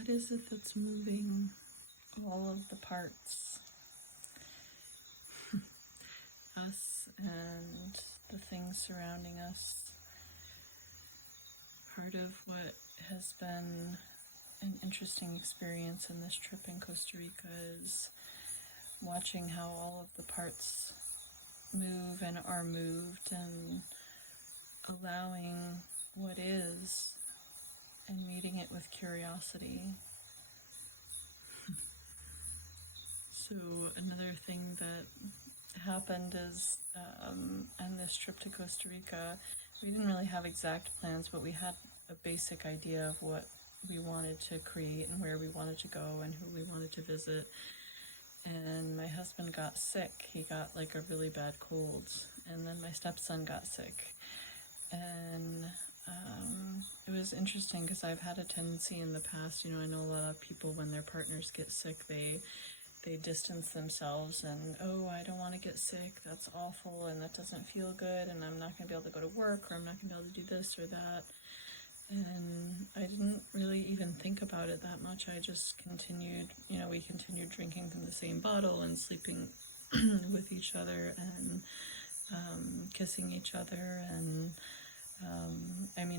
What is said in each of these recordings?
What is it that's moving all of the parts? Us and the things surrounding us. Part of what has been an interesting experience in this trip in Costa Rica is watching how all of the parts move and are moved, and allowing what is and meeting it with curiosity. So another thing that happened is on this trip to Costa Rica, we didn't really have exact plans, but we had a basic idea of what we wanted to create and where we wanted to go and who we wanted to visit. And my husband got sick. He got like a really bad cold, and then my stepson got sick. And it was interesting because I've had a tendency in the past, I know a lot of people, when their partners get sick, they distance themselves and, oh, I don't want to get sick, that's awful, and that doesn't feel good, and I'm not going to be able to go to work, or I'm not going to be able to do this or that. And I didn't really even think about it that much. I just continued, we continued drinking from the same bottle and sleeping with each other and kissing each other. And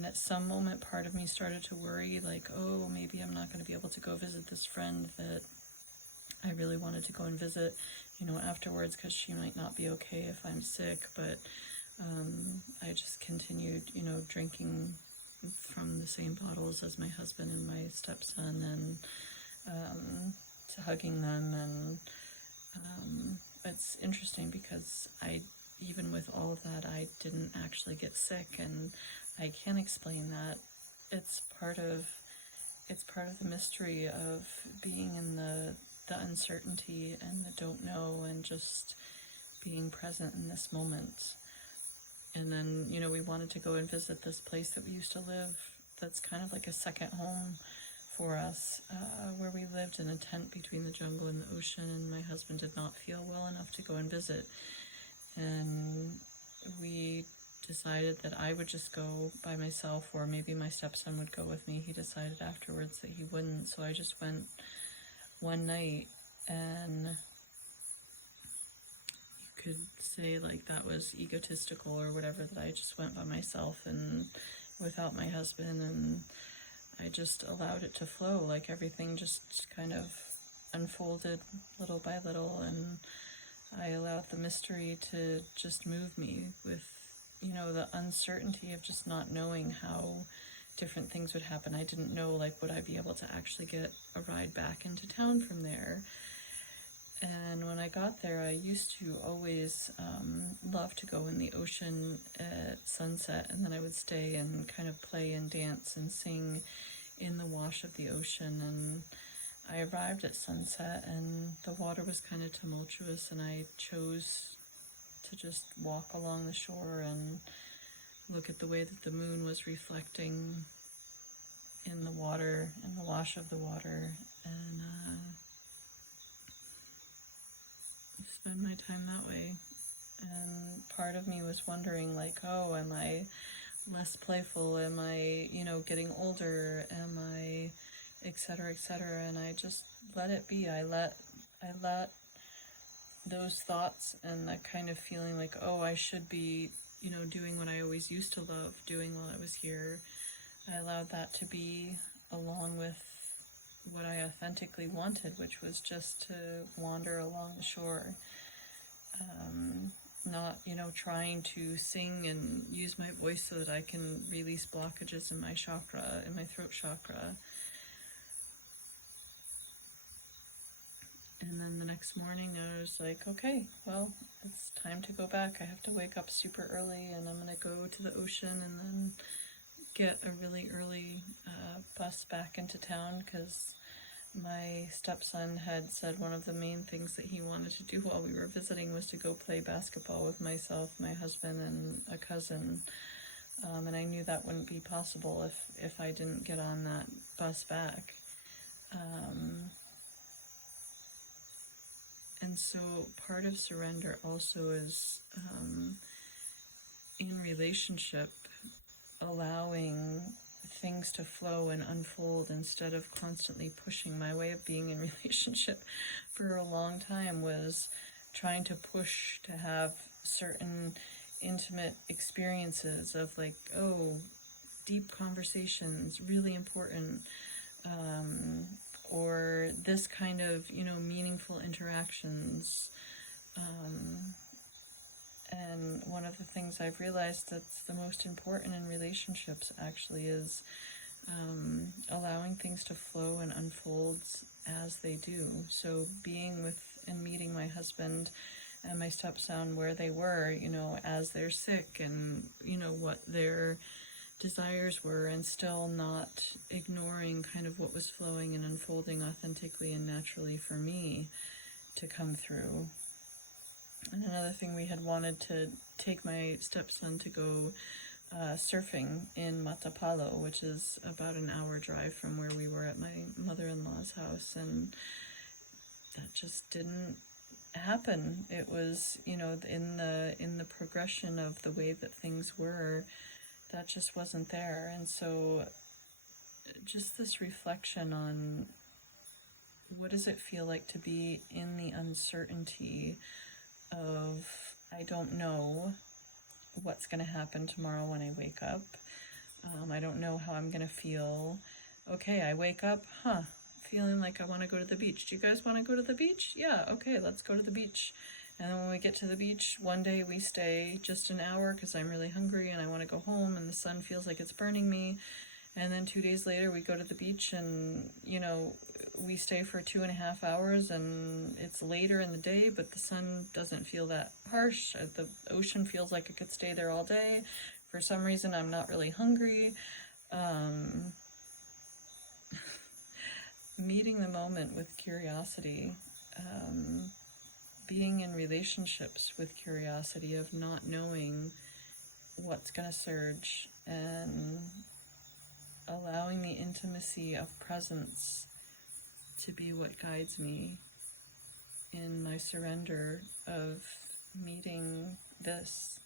at some moment, part of me started to worry, like, oh, maybe I'm not going to be able to go visit this friend that I really wanted to go and visit, afterwards, because she might not be okay if I'm sick. But I just continued, drinking from the same bottles as my husband and my stepson, and to hugging them. And it's interesting because even with all of that, I didn't actually get sick, and I can't explain that. It's part of the mystery of being in the uncertainty and the don't know, and just being present in this moment. And then, we wanted to go and visit this place that we used to live that's kind of like a second home for us, where we lived in a tent between the jungle and the ocean, and my husband did not feel well enough to go and visit. And we decided that I would just go by myself, or maybe my stepson would go with me. He decided afterwards that he wouldn't, so I just went one night. And you could say like that was egotistical or whatever, that I just went by myself and without my husband, and I just allowed it to flow. Like everything just kind of unfolded little by little, and I allowed the mystery to just move me with, the uncertainty of just not knowing how different things would happen. I didn't know, like, would I be able to actually get a ride back into town from there? And when I got there, I used to always love to go in the ocean at sunset, and then I would stay and kind of play and dance and sing in the wash of the ocean. And I arrived at sunset, and the water was kind of tumultuous, and I chose to just walk along the shore and look at the way that the moon was reflecting in the water, in the wash of the water, and spend my time that way. And part of me was wondering, like, oh, am I less playful? Am I, getting older? Am I, etc., etc.? And I just let it be. I let those thoughts and that kind of feeling like, oh, I should be, doing what I always used to love doing while I was here. I allowed that to be, along with what I authentically wanted, which was just to wander along the shore. Not, trying to sing and use my voice so that I can release blockages in my chakra, in my throat chakra. And then the next morning I was like, okay, well, it's time to go back. I have to wake up super early, and I'm going to go to the ocean and then get a really early bus back into town, because my stepson had said one of the main things that he wanted to do while we were visiting was to go play basketball with myself, my husband, and a cousin. And I knew that wouldn't be possible if I didn't get on that bus back. And so part of surrender also is, in relationship, allowing things to flow and unfold instead of constantly pushing. My way of being in relationship for a long time was trying to push to have certain intimate experiences of like, oh, deep conversations, really important, or this kind of, meaningful interactions. And one of the things I've realized that's the most important in relationships actually is allowing things to flow and unfold as they do. So being with and meeting my husband and my stepson where they were, as they're sick, and, what their desires were, and still not ignoring kind of what was flowing and unfolding authentically and naturally for me to come through. And another thing, we had wanted to take my stepson to go surfing in Matapalo, which is about an hour drive from where we were at my mother-in-law's house, and that just didn't happen. It was, in the progression of the way that things were, that just wasn't there. And so just this reflection on what does it feel like to be in the uncertainty of, I don't know what's going to happen tomorrow when I wake up. I don't know how I'm going to feel. Okay, I wake up, feeling like I want to go to the beach. Do you guys want to go to the beach? Yeah, okay, let's go to the beach. And then when we get to the beach, one day we stay just an hour because I'm really hungry and I want to go home and the sun feels like it's burning me. And then 2 days later we go to the beach and, we stay for 2.5 hours and it's later in the day, but the sun doesn't feel that harsh. The ocean feels like it could stay there all day. For some reason, I'm not really hungry. Meeting the moment with curiosity, being in relationships with curiosity of not knowing what's going to surge, and allowing the intimacy of presence to be what guides me in my surrender of meeting this.